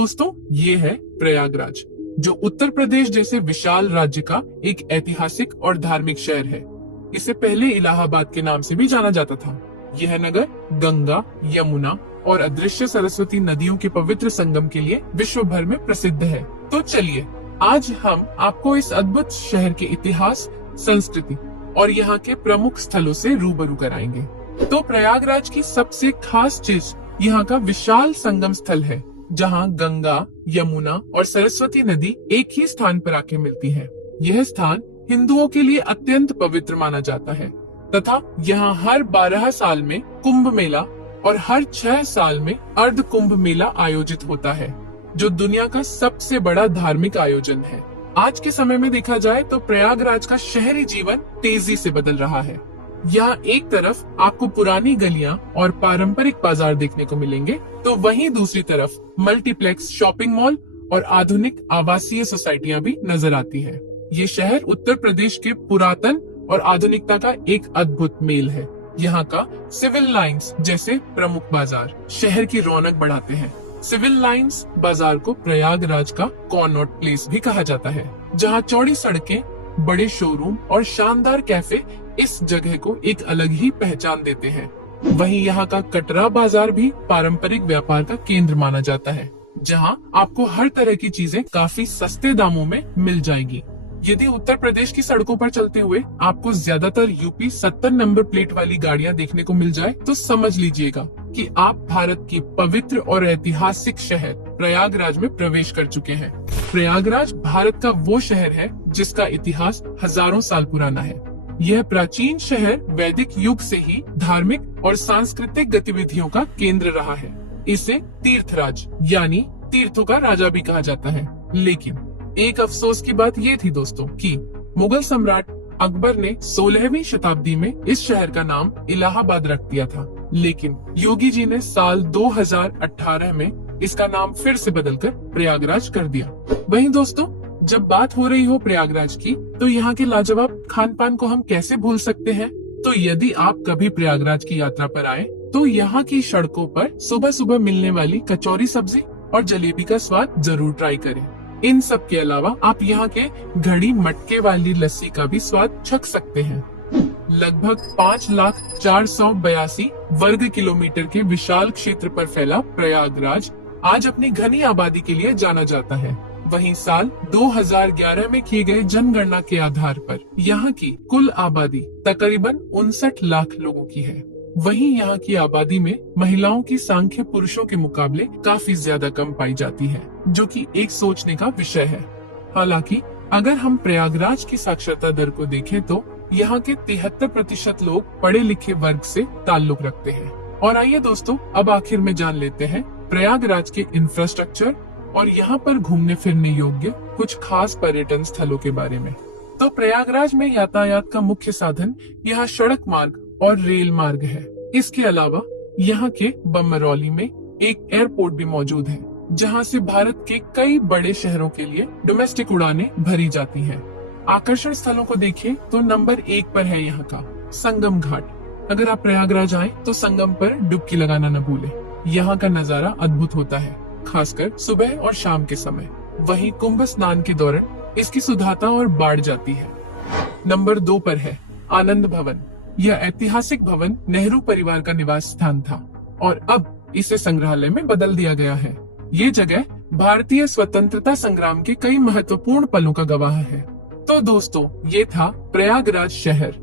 दोस्तों ये है प्रयागराज, जो उत्तर प्रदेश जैसे विशाल राज्य का एक ऐतिहासिक और धार्मिक शहर है। इसे पहले इलाहाबाद के नाम से भी जाना जाता था। यह नगर गंगा, यमुना और अदृश्य सरस्वती नदियों के पवित्र संगम के लिए विश्व भर में प्रसिद्ध है। तो चलिए आज हम आपको इस अद्भुत शहर के इतिहास, संस्कृति और यहाँ के प्रमुख स्थलों से रूबरू कराएंगे। तो प्रयागराज की सबसे खास चीज यहाँ का विशाल संगम स्थल है, जहाँ गंगा, यमुना और सरस्वती नदी एक ही स्थान पर आके मिलती है। यह स्थान हिंदुओं के लिए अत्यंत पवित्र माना जाता है तथा यहाँ हर 12 साल में कुंभ मेला और हर 6 साल में अर्ध कुंभ मेला आयोजित होता है, जो दुनिया का सबसे बड़ा धार्मिक आयोजन है। आज के समय में देखा जाए तो प्रयागराज का शहरी जीवन तेजी से बदल रहा है। यहाँ एक तरफ आपको पुरानी गलियां और पारंपरिक बाजार देखने को मिलेंगे, तो वहीं दूसरी तरफ मल्टीप्लेक्स, शॉपिंग मॉल और आधुनिक आवासीय सोसाइटियां भी नजर आती है। ये शहर उत्तर प्रदेश के पुरातन और आधुनिकता का एक अद्भुत मेल है। यहाँ का सिविल लाइंस जैसे प्रमुख बाजार शहर की रौनक बढ़ाते हैं। सिविल लाइंस बाजार को प्रयागराज का कॉनॉट प्लेस भी कहा जाता है, जहाँ चौड़ी सड़कें, बड़े शोरूम और शानदार कैफे इस जगह को एक अलग ही पहचान देते हैं। वहीं यहाँ का कटरा बाजार भी पारंपरिक व्यापार का केंद्र माना जाता है, जहाँ आपको हर तरह की चीजें काफी सस्ते दामों में मिल जाएगी। यदि उत्तर प्रदेश की सड़कों पर चलते हुए आपको ज्यादातर यूपी 70 नंबर प्लेट वाली गाड़ियां देखने को मिल जाए, तो समझ लीजिएगा कि आप भारत की पवित्र और ऐतिहासिक शहर प्रयागराज में प्रवेश कर चुके हैं। प्रयागराज भारत का वो शहर है जिसका इतिहास हजारों साल पुराना है। यह प्राचीन शहर वैदिक युग से ही धार्मिक और सांस्कृतिक गतिविधियों का केंद्र रहा है। इसे तीर्थराज यानी तीर्थों का राजा भी कहा जाता है। लेकिन एक अफसोस की बात ये थी दोस्तों कि मुगल सम्राट अकबर ने 16वीं शताब्दी में इस शहर का नाम इलाहाबाद रख दिया था, लेकिन योगी जी ने साल 2018 में इसका नाम फिर से बदलकर प्रयागराज कर दिया। वहीं दोस्तों, जब बात हो रही हो प्रयागराज की, तो यहाँ के लाजवाब खान पान को हम कैसे भूल सकते हैं। तो यदि आप कभी प्रयागराज की यात्रा पर आए, तो यहाँ की सड़कों पर सुबह सुबह मिलने वाली कचौरी सब्जी और जलेबी का स्वाद जरूर ट्राई करें। इन सब के अलावा आप यहाँ के घड़ी मटके वाली लस्सी का भी स्वाद चख सकते हैं। लगभग 5,04,82 वर्ग किलोमीटर के विशाल क्षेत्र पर फैला प्रयागराज आज अपनी घनी आबादी के लिए जाना जाता है। वहीं साल 2011 में किए गए जनगणना के आधार पर यहाँ की कुल आबादी तकरीबन 59 लाख लोगों की है। वहीं यहाँ की आबादी में महिलाओं की संख्या पुरुषों के मुकाबले काफी ज्यादा कम पाई जाती है, जो कि एक सोचने का विषय है। हालांकि अगर हम प्रयागराज की साक्षरता दर को देखें, तो यहाँ के 73% लोग पढ़े लिखे वर्ग से ताल्लुक रखते हैं। और आइए दोस्तों, अब आखिर में जान लेते हैं प्रयागराज के इंफ्रास्ट्रक्चर और यहाँ पर घूमने फिरने योग्य कुछ खास पर्यटन स्थलों के बारे में। तो प्रयागराज में यातायात का मुख्य साधन यहाँ सड़क मार्ग और रेल मार्ग है। इसके अलावा यहाँ के बमरौली में एक एयरपोर्ट भी मौजूद है, जहाँ से भारत के कई बड़े शहरों के लिए डोमेस्टिक उड़ानें भरी जाती हैं। आकर्षण स्थलों को देखें तो नंबर 1 पर है यहाँ का संगम घाट। अगर आप प्रयागराज आए तो संगम पर डुबकी लगाना न भूलें। यहाँ का नजारा अद्भुत होता है, खासकर सुबह और शाम के समय। वहीं कुंभ स्नान के दौरान इसकी सुधाता और बढ़ जाती है। नंबर 2 पर है आनंद भवन। यह ऐतिहासिक भवन नेहरू परिवार का निवास स्थान था और अब इसे संग्रहालय में बदल दिया गया है। ये जगह भारतीय स्वतंत्रता संग्राम के कई महत्वपूर्ण पलों का गवाह है। तो दोस्तों, ये था प्रयागराज शहर।